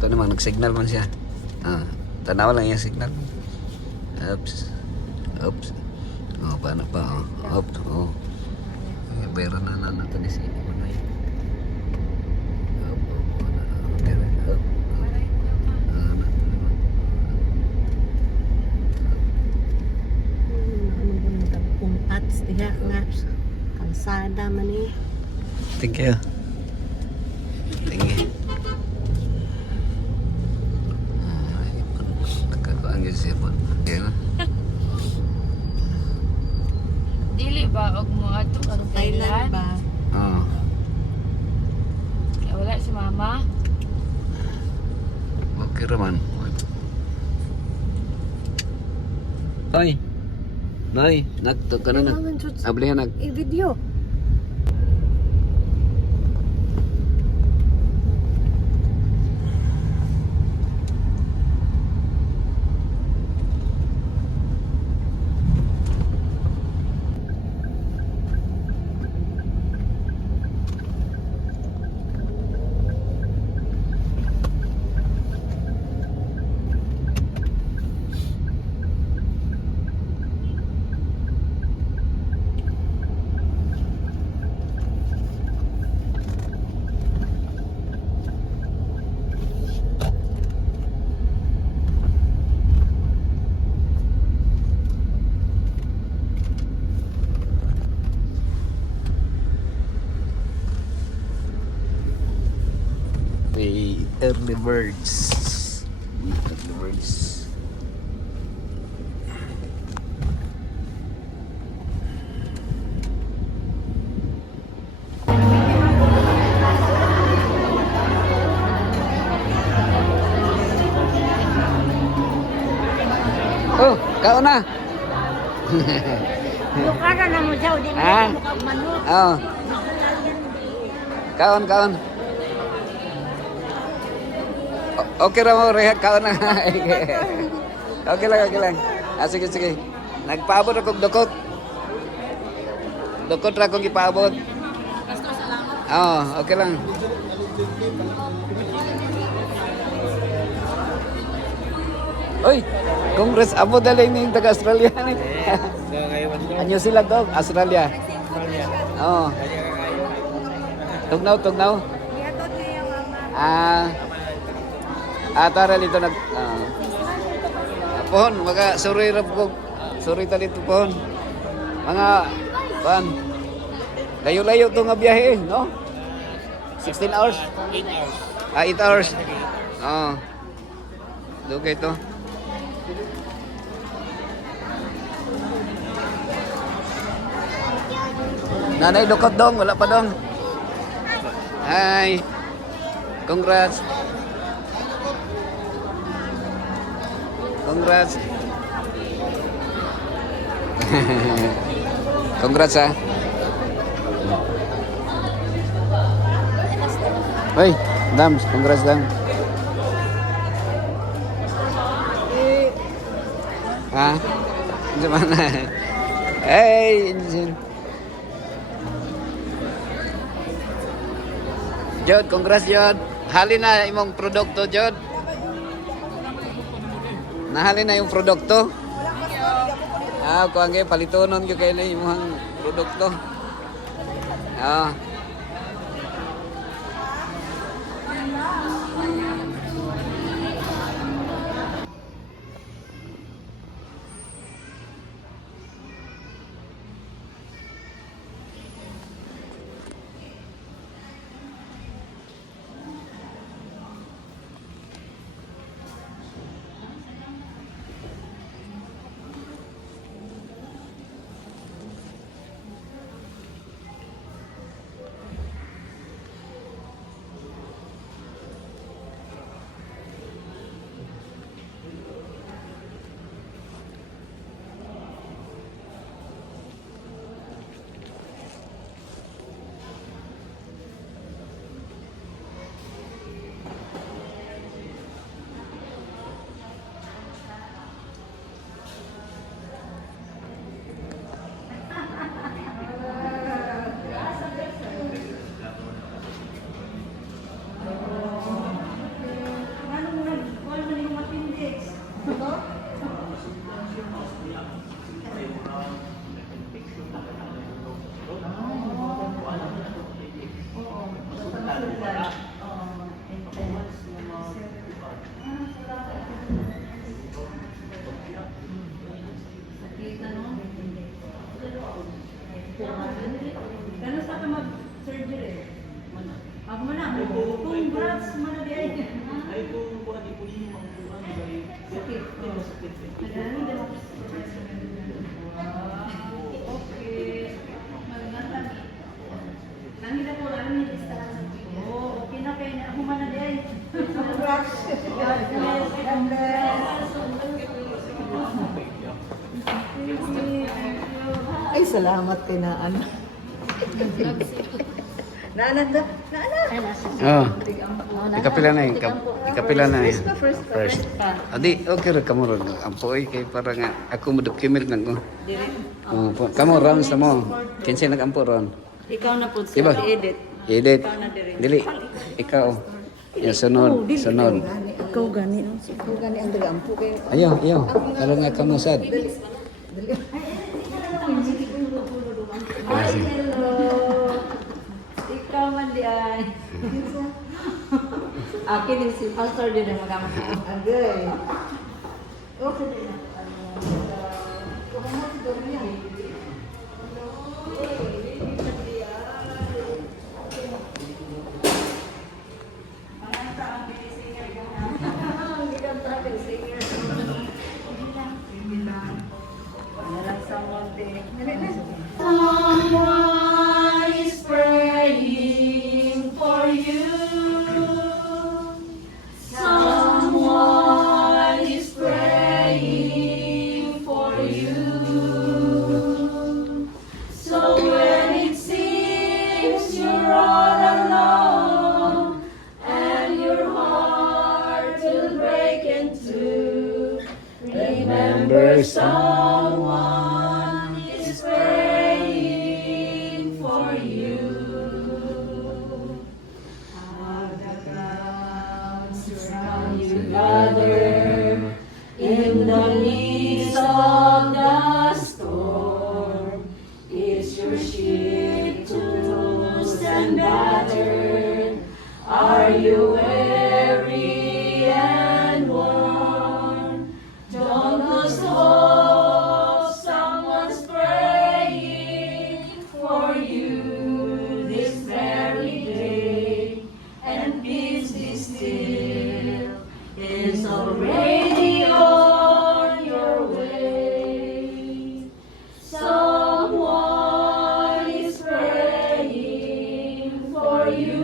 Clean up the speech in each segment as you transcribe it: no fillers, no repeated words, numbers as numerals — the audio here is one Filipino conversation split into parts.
Ito naman, nag-signal man siya. Tanaw lang yung signal. Oops. Oops. Oh, paano pa? Oh. Oops. Oh. Bayro na natin ni si Ipunay. Kumtats diha nga kalsada man eh. Thank you. Thank you. Nagkakaan yun siya po. Kaya na. Dili ba og mo ato sa Thailand ba? Oo. Kaya wala si mama. Okay raman. Ay. Nay, nagto ka na. Ablihan nag. I-video. The early birds. Early birds. Oh, kau na. Lukaran na mo siya, di mo Ah. manok. Oh, kaon. Okay ra mo rehat kaon na. Okay lang. Sige. Nagpaabot ako og dukot. Dukot ra akong ipaabot. Okay lang. Oy, Congress abo dali ni taga Australia ni. Anyo sila dog, Australia. Tugnaw. Tara dito nag pohon, maga sorry ra po. Sorry ta dito pohon. Mga pan. Layo-layo to nga biyahe, no? 16 hours. 8 hours. Dugay to. Nanay dukot dong, wala pa dong. Hi. Congrats. Congrats ha. Hey, Dams, congrats Dam. Gimana? Hey, Injin. Jod, congrats Jod. Halin na imong produkto Jod. Nahalin na yung produkto. Kuang kay palitonon gyud kay imong produkto. Congrats, mana di ay. Ay kung kuan di puli mo ang kuan kay sakit pero sakit. Nagani daw ako. Okay. Maganda. Nangin ako lang ni listahan sa video. Oh, okay na kay ako man na di ay. Congrats. God bless. Ay, salamat tinaan. Naananda. Naana. Oh. Ikapila na yun. Ikapila na yun. First. Adi, okay rin kamo ron. Ampoy kay para nga ako mo-document lang ko. Dili. Kamo ron sa mo. Kinsa nag-ampo ron? Ikaw na po Diba? edit. Edit. Ikaw na diri. Dili. Ikaw. Yung sunod. Sunod. Ikaw gani. Ikaw gani ang dagampo kay. Ayaw. Para nga kamo sad. Ah, sige. Hello. Ikaw man di ay. Akin din si Pastor din ang magamit. Agay. Okay din. Someone is praying for you. Someone is praying for you. So when it seems you're all alone and your heart will break in two, remember someone is praying for you. How the clouds surround you, Father, in the midst of the storm. Is your ship tossed and battered? Are you weary and worn? Don't lose hope, someone's praying for you this very day. And peace be still is already on your way. Someone is praying for you.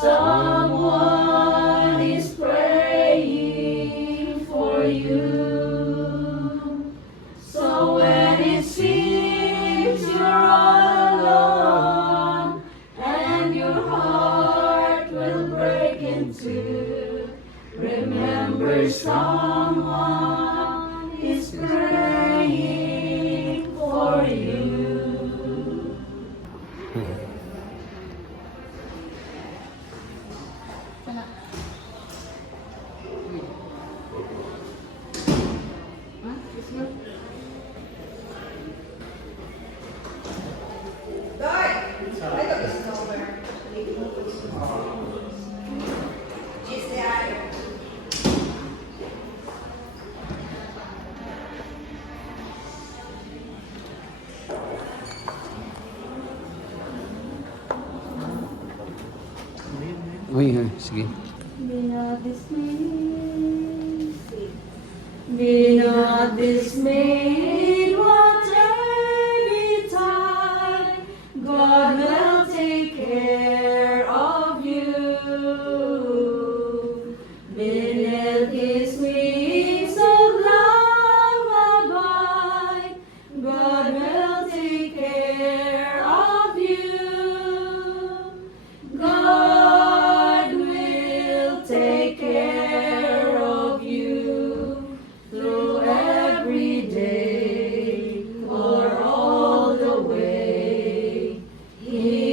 Someone is praying for you. So when it seems you're all alone and your heart will break in two, remember someone is praying for you. Uy, sige. Be not dismayed. Be not dismayed, whatever betide. God will take care of you. Beneath His wings of love abide. God will take care of you. God will take care of you through every day or all the way. He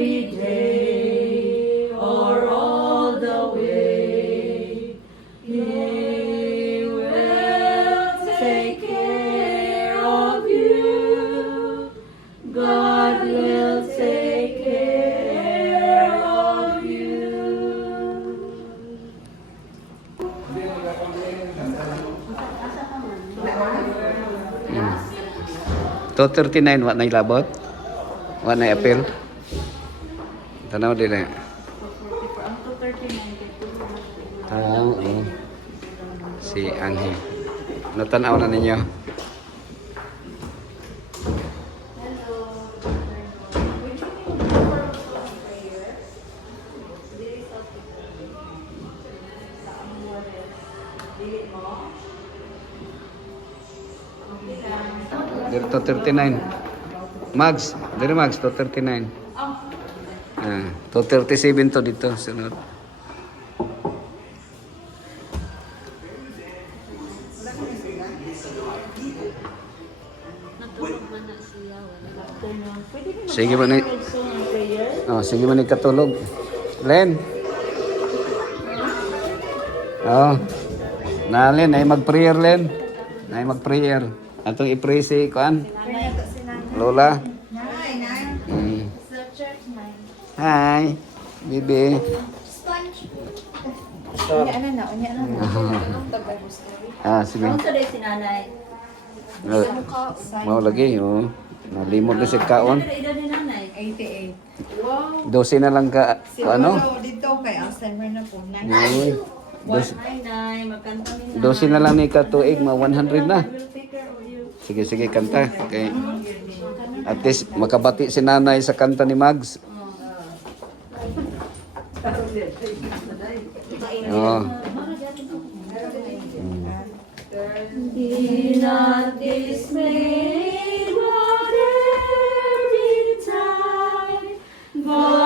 every day or all the way. He will take care of you. God will take care of you. Hmm. 239 wa na ilabot? Wa na appeal? Tanaw din eh. Ang 239 Oo. Si Anghi. Natanaw na ninyo. Dito 39. Mags, dito Mags, 239. Ah, 237 to dito, sunod. Sige ba ni? Oh, sige ba ni katulog? Len. Oh. Na Len, ay mag-prayer Len. Ay mag-prayer. Atong i-pray si kuan. Lola. Mm. Hi, bibi. Ah, sige. Ano sa day si nanay? Mau lagi, oh. Nalimot na si kaon. Ano edad ni nanay? 88. 12 na lang ka, ano? Dito kay Alzheimer na po. Uy. Hi, Nay. Magkanta mi na. 12 na lang ni ka tuig, ma 100 na. Will take care of you. Sige, sige, kanta. Okay. At least makabati si nanay sa kanta ni Mags. Oh. Be not dismayed, whatever betide, God